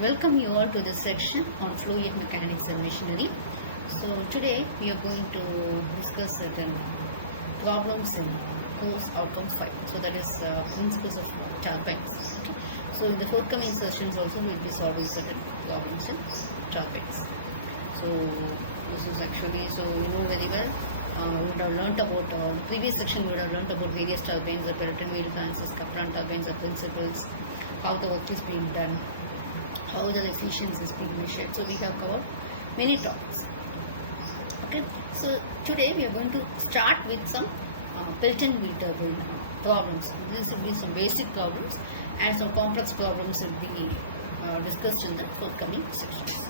Welcome you all to this section on fluid mechanics and machinery. So today we are going to discuss certain problems in course outcomes 5. So that is principles of turbines. Okay. So in the forthcoming sessions also we will be solving certain problems in turbines. So this is actually, so you know very well, we would have learnt about, the previous section we would have learnt about various turbines, the Pelletin wheel fans, Kaplan turbines, the principles, how the work is being done, how the efficiency is being measured. So we have covered many topics. Okay, so today we are going to start with some Pelletin wheel turbine problems. These will be some basic problems and some complex problems will be discussed in the forthcoming sections.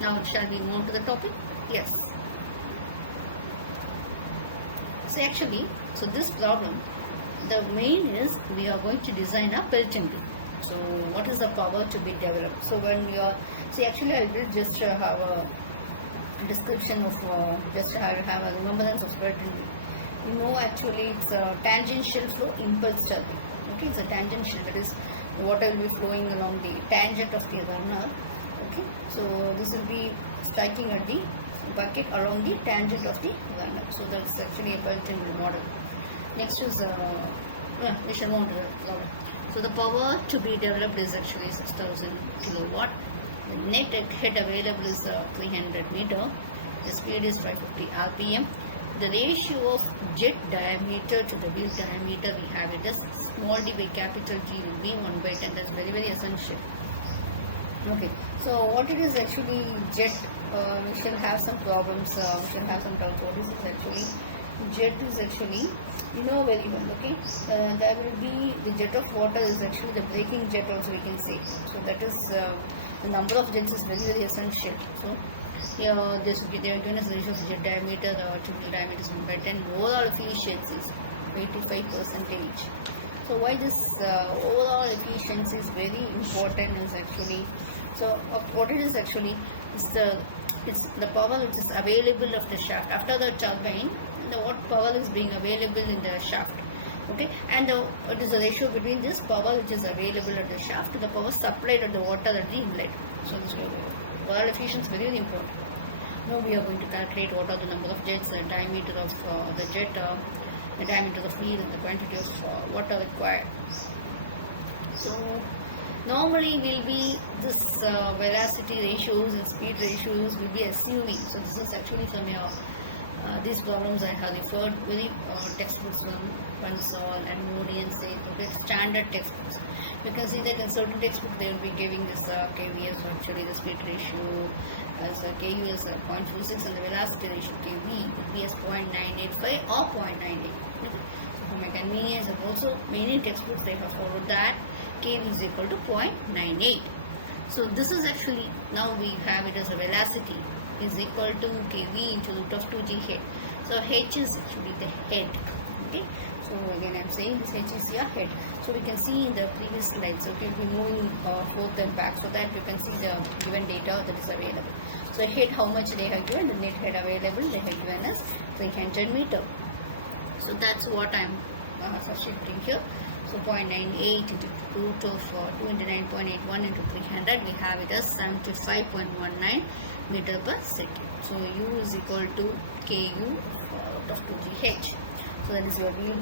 Now shall we move on to the topic? Yes. So actually, so this problem, the main is we are going to design a Pelletin wheel. So what is the power to be developed? So when you are, see actually I will just have a description of, just have a remembrance of Pelletin wheel. You know actually it's a tangential flow impulse turbine. Okay, it's a tangential, that is the water will be flowing along the tangent of the runner. Okay, so this will be striking at the bucket along the tangent of the runner. So that's actually a Pelletin wheel model. Next is, we shall move on to the problem. So the power to be developed is actually 6000 kilowatt. The net head available is 300 meter. The speed is 550 rpm. The ratio of jet diameter to the wheel diameter we have it as small d by capital G will be 1 by 10. That's very essential. Okay, so what it is actually jet, we shall have some problems, we shall have some doubts. What is it actually? Jet is actually, you know very well, okay, there will be the jet of water is actually the breaking jet also we can say. So that is, the number of jets is very essential. So here this will be, they are given as ratio of jet diameter to wheel diameter is 1 by 10. Overall efficiency is 85%. So why this overall efficiency is very important is actually, so what it is actually is it's the power which is available of the shaft after the turbine, what power is being available in the shaft. Okay, and it is the ratio between this power which is available at the shaft to the power supplied at the water at the inlet. So this overall efficiency is very important. Now we are going to calculate what are the number of jets, the diameter of the jet, the diameter of the wheel, and the quantity of water required. So normally will be this velocity ratios and speed ratios will be assuming. So this is actually from your these problems I have referred very textbooks from Pansol and Moody and say, okay, standard textbooks. You can see that in certain textbooks they will be giving this kV as actually the speed ratio, as kU as 0.26 and the velocity ratio kV will be as 0.985 or 0.98. So for my convenience, and also many textbooks they have followed that kV is equal to 0.98. So this is actually, now we have it as a velocity is equal to kV into root of 2g head. So h is actually the head. Okay, so again I am saying this h is your head. So we can see in the previous slides, okay, we'll be moving forth and back so that you can see the given data that is available. So head, how much they have given, the net head available they have given us 300 meter. So that's what I am substituting here. So 0.98 into root of 2 into 9.81 into 300, we have it as 75.19 meter per second. So U is equal to KU out of 2GH. So that is your wheel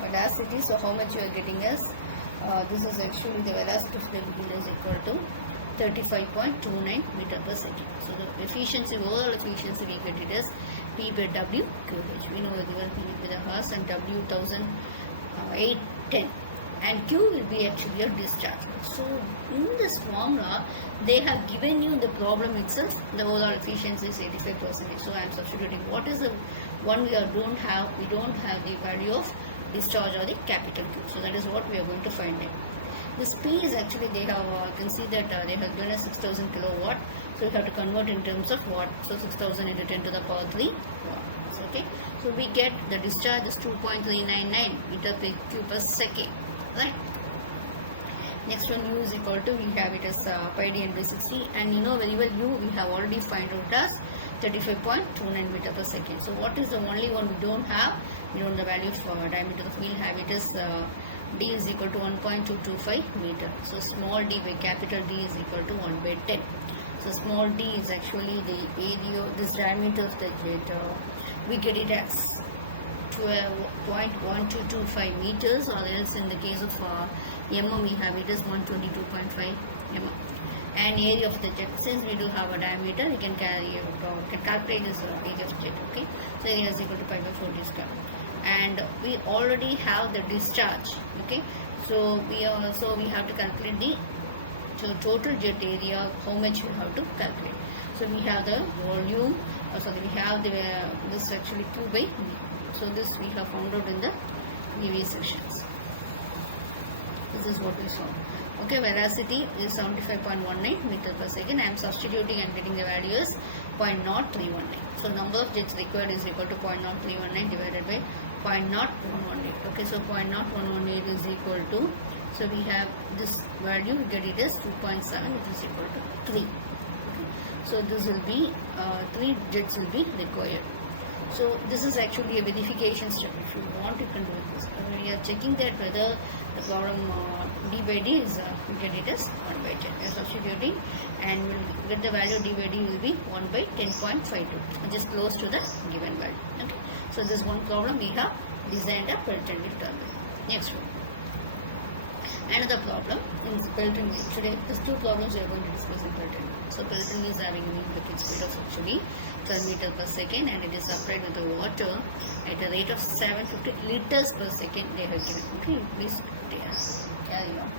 velocity. So how much you are getting is, this is actually the velocity of the wheel is equal to 35.29 meter per second. So the efficiency, overall efficiency we get it as P by W QH. We know that we will P with the hours and W 100810. And Q will be actually a discharge. So in this formula they have given you the problem itself, the overall efficiency is 85%. So I am substituting what is the one we don't have the value of discharge or the capital Q. So that is what we are going to find out. This P is actually, they have, you can see that they have given us 6000 kilowatt. So we have to convert in terms of watt. So 6000 into 10 to the power 3 watts. Okay, so we get the discharge is 2.399 meter per cube per second. Right. Next one, U is equal to, we have it as pi d n by 60, and you know very well U we have already find out as 35.29 meter per second. So what is the only one we don't have? We don't have the value of diameter of wheel, have it as d is equal to 1.225 meter. So small d by capital D is equal to 1 by 10. So small d is actually the area, this diameter of the jet. We get it as 12.1225 meters, or else in the case of mm we have it as 122.5 mm. And area of the jet, since we do have a diameter, we can calculate this area of jet. Okay, so area is equal to pi by 4 d square. And we already have the discharge. Okay, so we have to calculate the total jet area, how much we have to calculate. So we have the volume, we have the this actually Q by V. So this we have found out in the previous sections. This is what we saw. Okay, velocity is 75.19 meter per second. I am substituting and getting the value as 0.0319. So number of jets required is equal to 0.0319 divided by 0.0118. Okay, so 0.0118 is equal to, so we have this value, we get it as 2.7, which is equal to 3. Okay. So this will be 3 jets will be required. So this is actually a verification step. If you want, you can do this. We are checking that whether the problem d by d is, we get it as 1 by 10. We are substituting and we will get the value d by d will be 1 by 10.52, which is close to the given value. Okay. So this one problem we have designed a Pelton wheel turbine. Next one. Another problem in Pelton wheel. Today, these two problems we are going to discuss in Pelton wheel. So Pelton wheel is having a mean bucket speed of actually 12 meters per second, and it is supplied with the water at a rate of 750 liters per second. They have given. Okay, please carry on.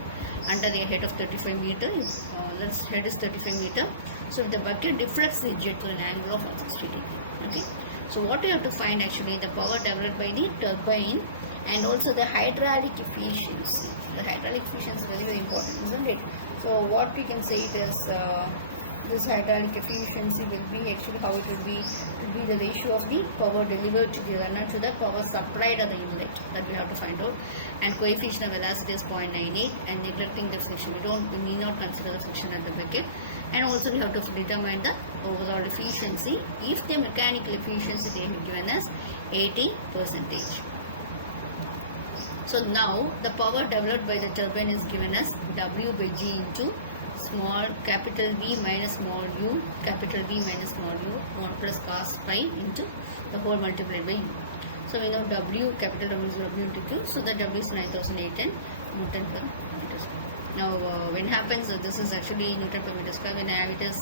Under the head of 35 meters, let's head is 35 meters. So the bucket deflects the jet to an angle of 160 degrees. Okay. So what you have to find actually the power developed by the turbine and also the hydraulic efficiency. The hydraulic efficiency is very, very important, isn't it? So what we can say it is this hydraulic efficiency will be actually how it will be the ratio of the power delivered to the runner to the power supplied at the inlet, that we have to find out. And coefficient of velocity is 0.98, and neglecting the friction, we need not consider the friction at the bucket. And also we have to determine the overall efficiency. If the mechanical efficiency they have given as 80%. So now the power developed by the turbine is given as W by G into small capital V minus small u, capital V minus small u, 1 plus cos pi into the whole multiplied by u. So we know W, capital W is W into Q, so the W is 9810 Newton per meter square. Now when happens, this is actually Newton per meter square, when I have it as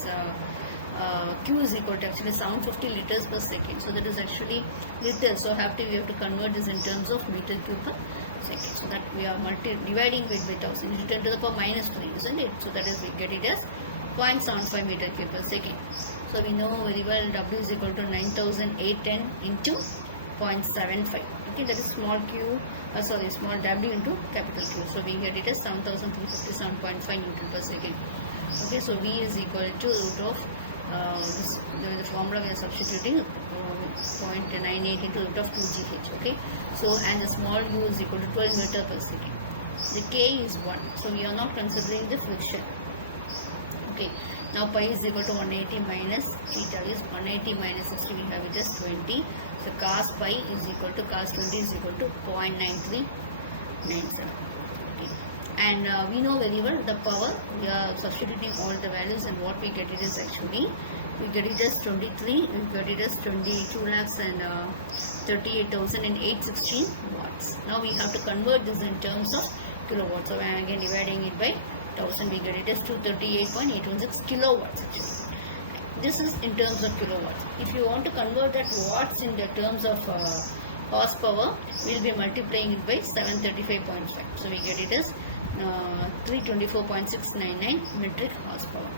Q is equal to actually 750 liters per second. So that is actually liters. So we have to convert this in terms of meter cube per second. So that we are dividing it by 1000 into 10 to the power minus 3, isn't it? So that is we get it as 0.75 meter cube per second. So we know very well W is equal to 9810 into 0.75. Okay, that is small q, small W into capital Q. So we get it as 7357.5 Newton per second. Okay, so V is equal to root of the formula we are substituting 0.98 into root of 2gh. Okay, so and the small u is equal to 12 meter per second. The k is 1, so we are not considering the friction. Okay, now pi is equal to 180 minus theta is 180 minus 60, we have it as 20. So cos pi is equal to cos 20 is equal to 0.9397. And we know very well the power, we are substituting all the values, and what we get it is actually, we get it as 23, we get it as 22 lakhs and 38,816 watts. Now we have to convert this in terms of kilowatts. So I am again dividing it by 1000, we get it as 238.816 kilowatts actually. This is in terms of kilowatts. If you want to convert that watts in the terms of horsepower, we will be multiplying it by 735.5. So we get it as 324.699 metric horsepower.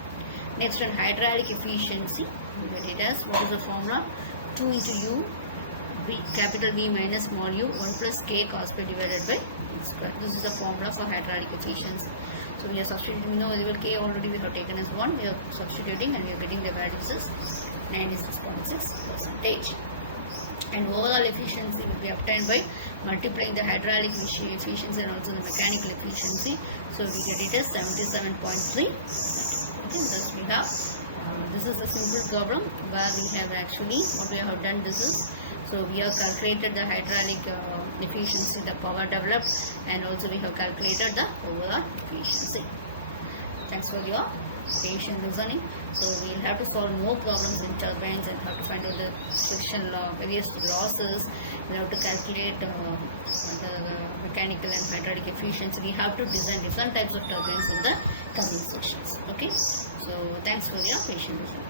Next one, hydraulic efficiency. We get it as, what is the formula? 2 into u, capital V minus small u, 1 plus k cos pi divided by square. This is the formula for hydraulic efficiency. So we are substituting, we know very well k already we have taken as 1, we are substituting and we are getting the values as 96.6%. And overall efficiency will be obtained by multiplying the hydraulic efficiency and also the mechanical efficiency. So we get it as 77.3. Okay, thus we have, this is a simple problem where we have actually, what we have done this is, So we have calculated the hydraulic efficiency, the power developed, and also we have calculated the overall efficiency. Thanks for your patient listening. So we'll have to solve more problems in turbines and have to find out the friction law, various losses. We have to calculate the mechanical and hydraulic efficiency. We have to design different types of turbines in the coming sessions. Okay. So thanks for your patient listening.